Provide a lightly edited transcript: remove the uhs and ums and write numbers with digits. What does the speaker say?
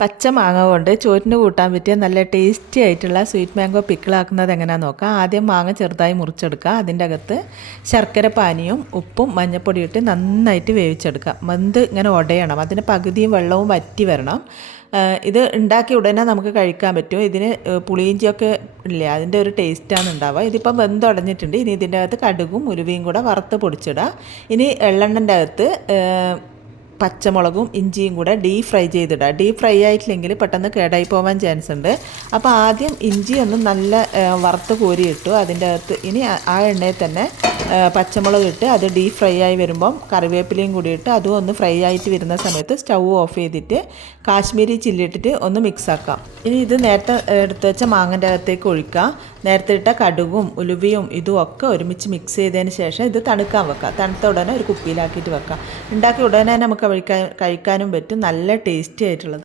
പച്ച മാങ്ങ കൊണ്ട് ചോറ്റിന് കൂട്ടാൻ പറ്റിയ നല്ല ടേസ്റ്റി ആയിട്ടുള്ള സ്വീറ്റ് മാംഗോ പിക്കിളാക്കുന്നത് എങ്ങനെയാണെന്ന് നോക്കാം. ആദ്യം മാങ്ങ ചെറുതായി മുറിച്ചെടുക്കുക. അതിൻ്റെ അകത്ത് ശർക്കര പാനിയും ഉപ്പും മഞ്ഞൾപ്പൊടി ഇട്ട് നന്നായിട്ട് വേവിച്ചെടുക്കുക. വെന്ത് ഇങ്ങനെ ഉടയണം. അതിന് പകുതിയും വെള്ളവും വറ്റി വരണം. ഇത് ഉണ്ടാക്കി ഉടനെ നമുക്ക് കഴിക്കാൻ പറ്റും. ഇതിന് പുളിയിഞ്ചിയൊക്കെ ഇല്ലേ, അതിൻ്റെ ഒരു ടേസ്റ്റാണ് ഉണ്ടാവുക. ഇതിപ്പം വെന്തുടഞ്ഞിട്ടുണ്ട്. ഇനി ഇതിൻ്റെ അകത്ത് കടുകും ഉലുവയും കൂടെ വറുത്ത് പൊടിച്ചിടുക. ഇനി എള്ളെണ്ണൻ്റെ അകത്ത് പച്ചമുളകും ഇഞ്ചിയും കൂടെ ഡീപ് ഫ്രൈ ചെയ്തിടുക. ഡീപ് ഫ്രൈ ആയിട്ടില്ലെങ്കിൽ പെട്ടെന്ന് കേടായി പോകാൻ ചാൻസ് ഉണ്ട്. അപ്പോൾ ആദ്യം ഇഞ്ചി ഒന്ന് നല്ല വറുത്ത് കോരിയിട്ടു. അതിൻ്റെ അകത്ത് ഇനി ആ എണ്ണയിൽ തന്നെ പച്ചമുളക് ഇട്ട് അത് ഡീപ് ഫ്രൈ ആയി വരുമ്പം കറിവേപ്പിലയും കൂടി ഇട്ട് അതും ഒന്ന് ഫ്രൈ ആയിട്ട് വരുന്ന സമയത്ത് സ്റ്റൗ ഓഫ് ചെയ്തിട്ട് കാശ്മീരി ചില്ലി ഇട്ടിട്ട് ഒന്ന് മിക്സ് ആക്കാം. ഇനി ഇത് നേരത്തെ എടുത്ത് വെച്ച മാങ്ങൻ്റെ അകത്തേക്ക് ഒഴിക്കുക. നേരത്തെ ഇട്ട കടുകും ഉലുവയും ഇതും ഒക്കെ ഒരുമിച്ച് മിക്സ് ചെയ്തതിന് ശേഷം ഇത് തണുക്കാൻ വെക്കുക. തണുത്ത ഉടനെ ഒരു കുപ്പിയിലാക്കിയിട്ട് വെക്കാം. ഉണ്ടാക്കി ഉടനെ നമുക്ക് കഴിക്കാനും പറ്റും. നല്ല ടേസ്റ്റി ആയിട്ടുള്ളത്.